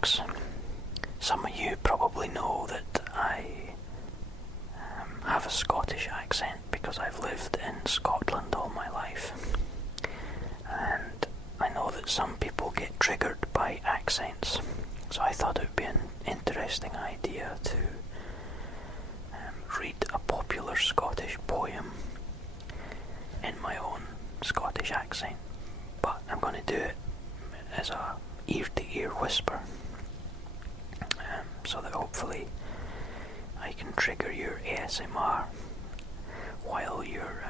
folks. Some of you probably know that I have a Scottish accent because I've lived in Scotland all my life. And I know that some people get triggered by accents, so I thought it would be an interesting idea to read a popular Scottish poem in my own Scottish accent, but I'm going to do it as a ear-to-ear whisper, so that hopefully I can trigger your ASMR while you're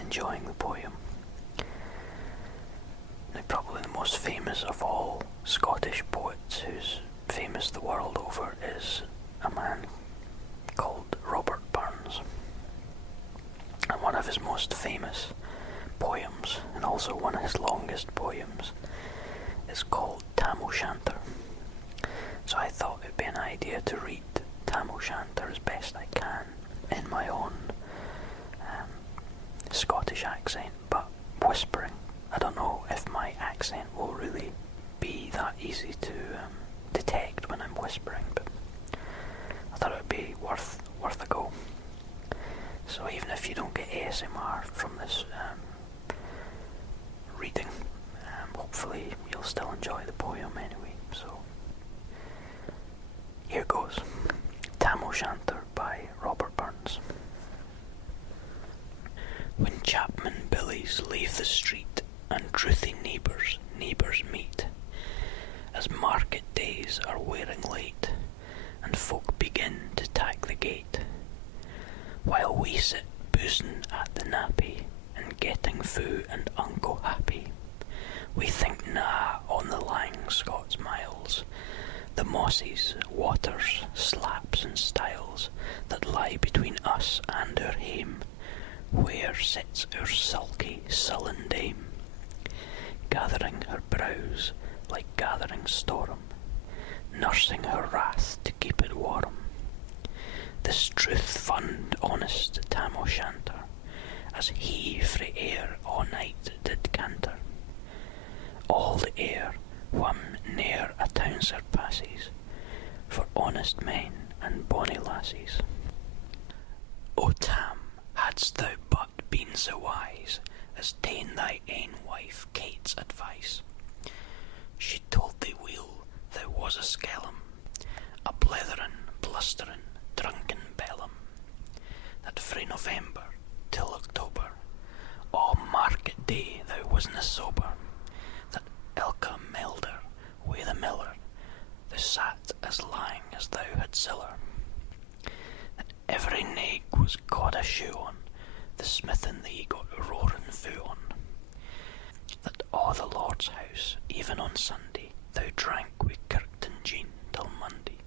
enjoying the poem. Now, probably the most famous of all Scottish poets, who's famous the world over, is a man called Robert Burns. And one of his most famous poems, and also one of his longest poems, is called Tam O'Shanter. So I thought it'd be an idea to read Tam O'Shanter as best I can in my own Scottish accent, but whispering. I don't know if my accent will really be that easy to detect when I'm whispering, but I thought it would be worth a go. So even if you don't get ASMR from this reading, hopefully you'll still enjoy the poem anyway. So here goes. Tam O'Shanter by Robert Burns. When chapman billies leave the street and truthy neighbours meet, as market days are wearing late and folk begin to tack the gate, while we sit boozing at the nappy and getting foo and unco happy, we think on the lang Scots miles, the mosses, waters, slaps and stiles that lie between us and our hame, where sits our sulky, sullen dame, gathering her brows like gathering storm, nursing her wrath to keep it warm. This truth fund honest Tam O'Shanter, as he frae air all night did canter. All the air wham ne'er a town surpasses, for honest men and bonny lassies. O Tam, hadst thou but been so wise as ta'en thy ain wife Kate's advice, she told thee weel thou was a skellum, a bletherin, blusterin, drunken bellum, that frae November till October, all market day thou wasna sober, that ilka melder wi' the miller, thou sat as lang as thou had siller, that every naig was got a shoe on, the smith in thee got roaring foo on, that all the Lord's house, even on Sunday, thou drank wi' Kirkton Jean till Monday.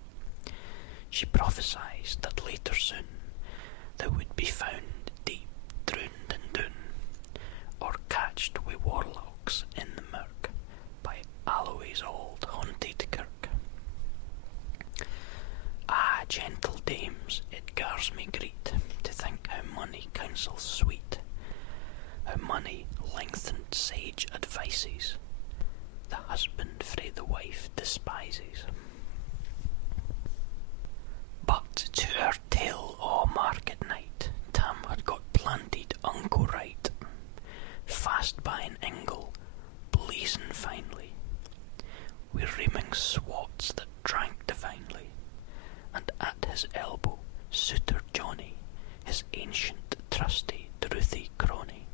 She prophesied that later soon thou would be found deep drowned and doon, or catched wi' warlocks in the mirk by Alloway's old haunted kirk. Ah, gentle dames, it gars me greet to think how money counsels sweet, how money lengthened sage advices, the husband frae the wife despises. But to our tale o' market night, Tam had got planted unco right, fast by an ingle, blazing finely, wi' reaming swats that drank divinely, and at his elbow Suitor Johnny, his ancient trusty drouthy crony.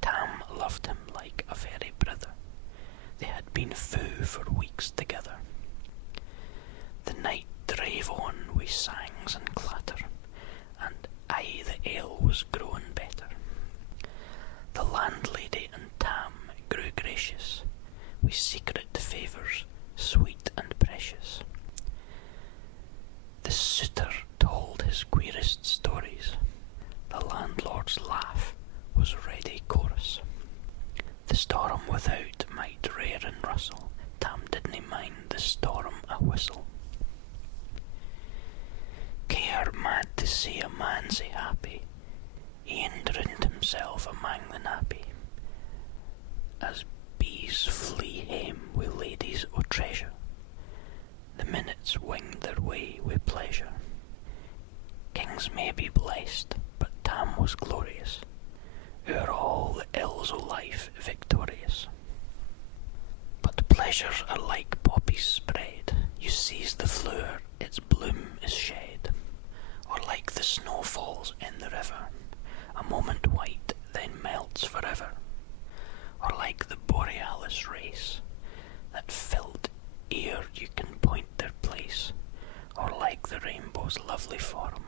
Tam loved him like a very brother, they had been fou for weeks together. The night drave on wi' sangs and clatter, and aye the ale was growing better. The landlady and Tam grew gracious, wi' secret favours sweet and precious. The suitor told his queerest stories, the landlord's laugh was ready chorus. The storm without might rear and rustle, Tam didna mind the storm a whistle. Care mad to see a man sae happy, he drowned himself amang the nappy, as bees flee hame wi' ladies o' pleasures are like poppies spread. You seize the flower, its bloom is shed. Or like the snow falls in the river, a moment white, then melts forever. Or like the borealis race, that filled ere you can point their place. Or like the rainbow's lovely form,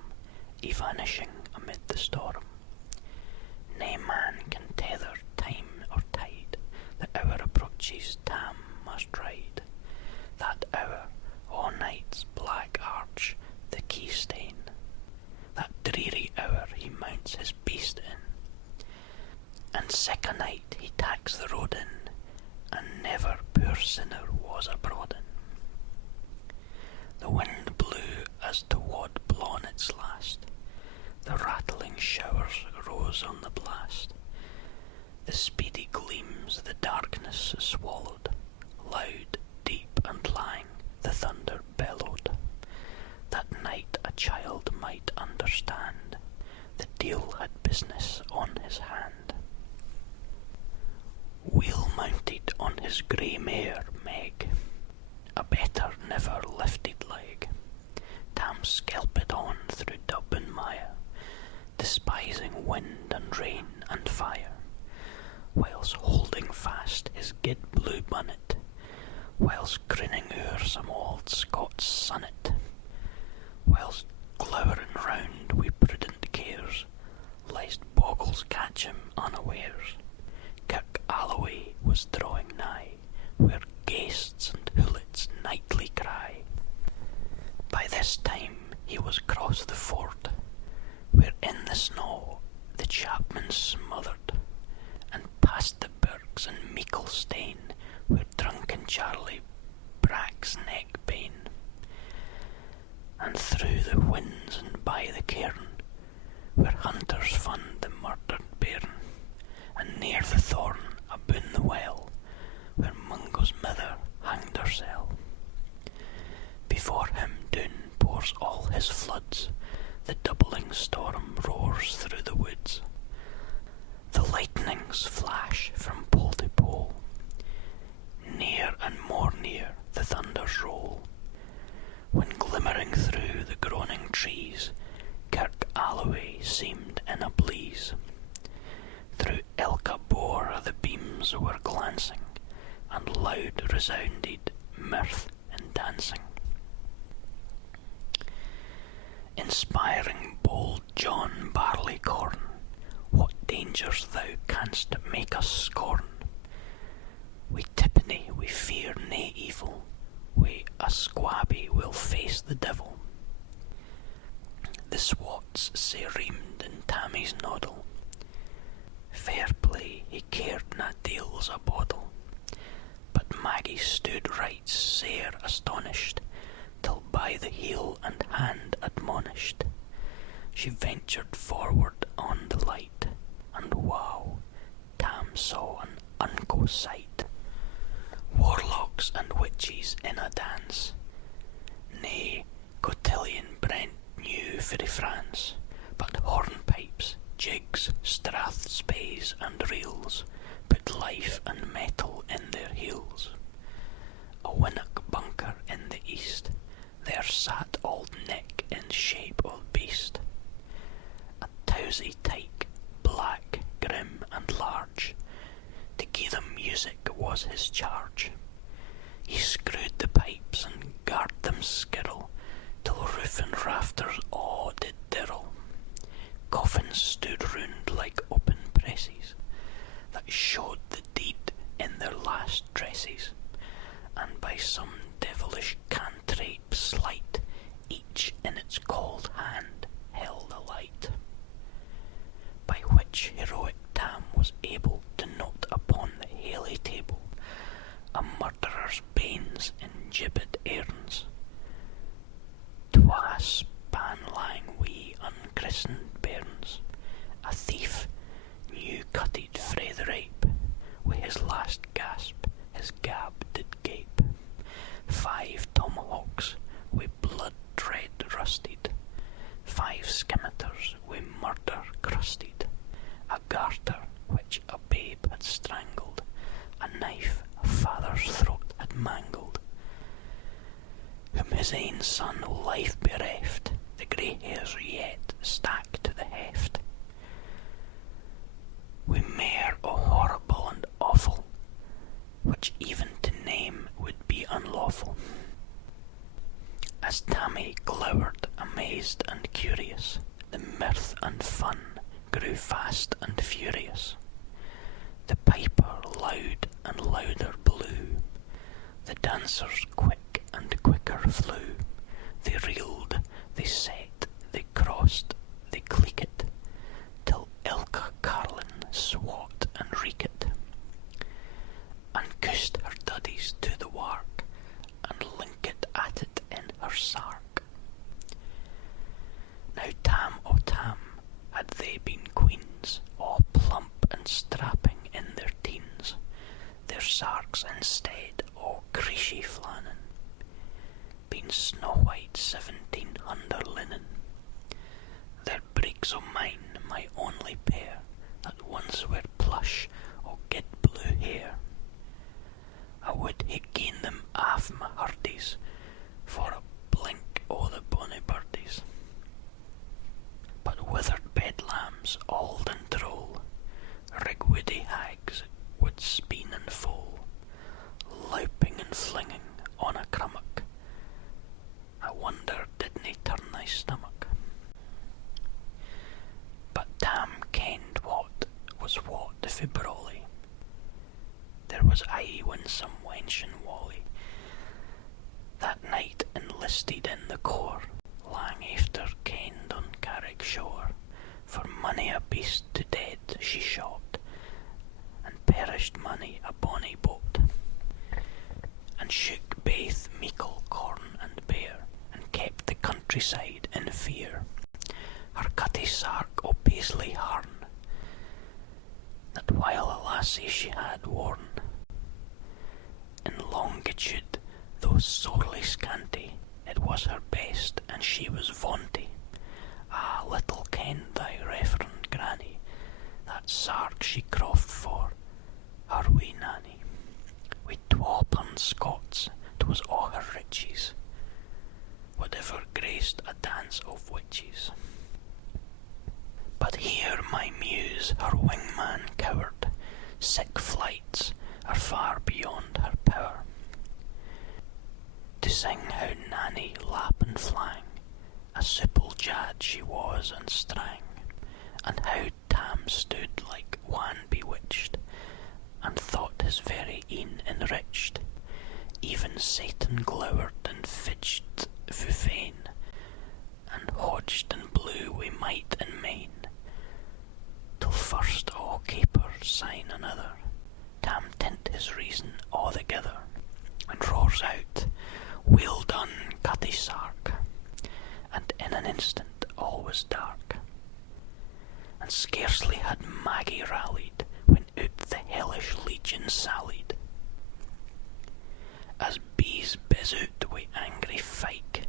evanishing amid the storm. Nae man can tether time or tide, the hour approaches Tam must ride. That hour, o' night's black arch, the key stain. That dreary hour he mounts his beast in, and sick a night he tacks the road in, and never poor sinner was abroad in. The wind blew as to wad blawn its last, the rattling showers rose on the blast. The speedy gleams the darkness swallowed, loud, deep and lang the thunder bellowed. That night a child might understand, the deil had business on his hand. Wheel mounted on his grey mare Meg, a better never lifted leg. Tam skelped on through dub and mire, despising wind and rain and fire, whilst holding fast his gid blue bunnet, whilst grinning o'er some old Scots sonnet, whilst glowering round wi' prudent cares, lest bogles catch him unawares. Kirk Alloway was drawing nigh, where ghaists and hoolits nightly cry. By this time he was cross the ford, where in the snow the chapmen smothered, and past the birks and meikle stane, where drunken Charlie bracks neck bane. And through the winds and by the cairn, where hunters fund the murdered bairn, and near the thorn aboon the well, where Mungo's mither hanged hersel. Before him doon pours all his floods, the doubling storm roars through the woods. The lightnings flash from pole to pole, near and more near the thunders roll, when glimmering through the groaning trees, Kirk Alloway seemed in a bleeze. Through ilka bore the beams were glancing, and loud resounded mirth and dancing. Inspiring bold John Barleycorn, what dangers thou canst make us scorn. We tipney, we fear nae evil, we a squabby will face the devil. The swats sae reamed in Tammy's noddle, fair play he cared na deals a boddle. But Maggie stood right sair astonished, till by the heel and hand admonished, she ventured forward on the light, and wow, Tam saw an unco sight. Warlocks and witches in a dance, nae cotillion Brent knew frae France, but hornpipes, jigs, strathspeys and reels put life and metal in their heels. A winnock bunker in the east, there sat old Nick in shape of beast. A towsy tyke, black, grim and large, to gie them music was his charge. He screwed the pipes and gard them skirl, till roof and rafters all did dirl. Coffins stood round like open presses, that showed the deed in their last dresses, and by some devilish cantrip slight, each in its cold hand held a light, by which heroic Tam was able to note upon the haly table a murderer's banes in gibbet airns, twa span lang wee unchristened bairns, a thief new cutted frae the rape, wi' his last gasp his gab did gape, 5 tomahawks wi' blood red rusted, 5 scimitars wi' murder crusted, a garter which a babe had strangled, a knife a father's throat had mangled, whom his ain son o' life bereft, the grey hairs yet stack to the heft, wi' mair o' horrible and awful, which even to name would be unlawful. As Tammy glowered, amazed and curious, the mirth and fun grew fast and furious. The piper loud and louder blew, the dancers quick and quicker flew. They reeled, they set, they crossed, they cleekit, till ilka carlin swat and reekit, and kissed her duddies to the wark, and linkit at it in her sark. Now Tam o' Tam, had they been queens, all plump and strapping in their teens, their sarks instead o' creashy flannin, been snow-white 1700 linen. Their breeks o' mine, my only pair, that once were plush o' gid blue hair, I would hae gi'en them aff my hurdies for a blink o' the bonny birdies. But withered bedlams, auld and droll, rigwoody hags would speen and foal, louping and flinging on a crummock. I wonder didna turn thy stomach. But Tam kenned what was what fi brawly. There was aye when some wench in Wally that night enlisted in the corps, lang after kenned on Carrick shore, for many a beast to dead she shot, and perished many a bonny boat, and shook baith meikle corn and bear, and kept the countryside in fear. Her cutty sark o' paisley harn, that while a lassie she had worn, in longitude though sorely scanty, it was her best, and she was vaunty. Ah, little kenned thy reverend granny that sark she croft for her wee nanny. Wi' 12 Scots 'twas a' her riches, whatever graced a dance of witches. But here my muse her wingman cowered, sick flights are far beyond her power, to sing how Nanny lap and flang, a supple jad she was and strang, and how Tam stood like one bewitched, and thought his very een enriched. Even Satan glowered and fidged fu fain, and hodged and blew wi' might and main, till first all caper sign another, Tam tint his reason altogether, and roars out, "Weel done, cutty sark!" and in an instant all was dark, and scarcely had Maggie rallied, when out the hellish legion sallied, as bees bizz out wi' angry fyke,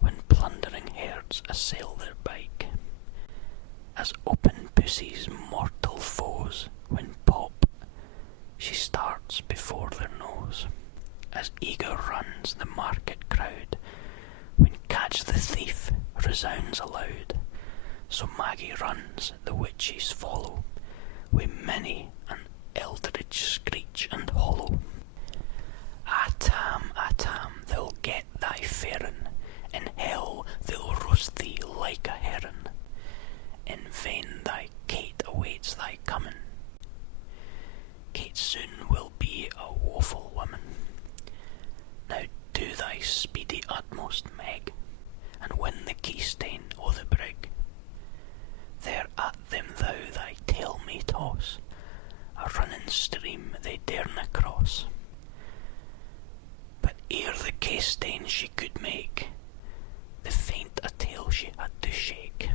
when plundering herds assail their bike, as open pussies mortal foes, when pop she starts before their nose, as eager runs the market crowd, when catch the thief resounds aloud, so Maggie runs, the witches follow, wi' many an eldritch screech and hollow. Ah Tam, they'll get thy fairin', in hell they'll roast thee like a heron, in vain thy Kate awaits thy comin', Kate soon will be a woeful woman. Now do thy speedy utmost, Meg, and win the keystane o' the brig. There at them thou thy tail may toss, a running stream they darena cross. But ere the keystane she could make, the faint a tail she had to shake,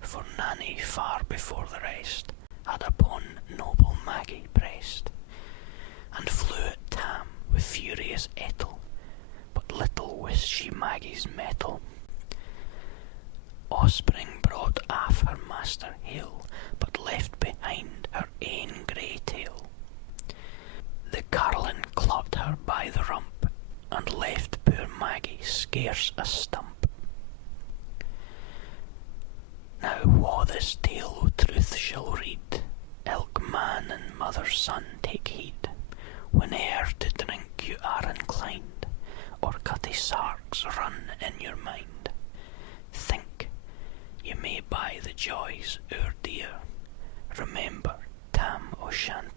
for Nanny far before the rest had upon noble Maggie pressed, and flew at Tam with furious ettle, but little wist she Maggie's mettle. Offspring brought aff her master hail, but left behind her ain grey tail. The carlin and left poor Maggie scarce a stump. Now wha this tale o' truth shall read, ilk man and mother's son take heed, whene'er to drink you are inclined, or cutty sarks run in your mind. Think ye may buy the joys o'er dear, remember Tam o' Shanter.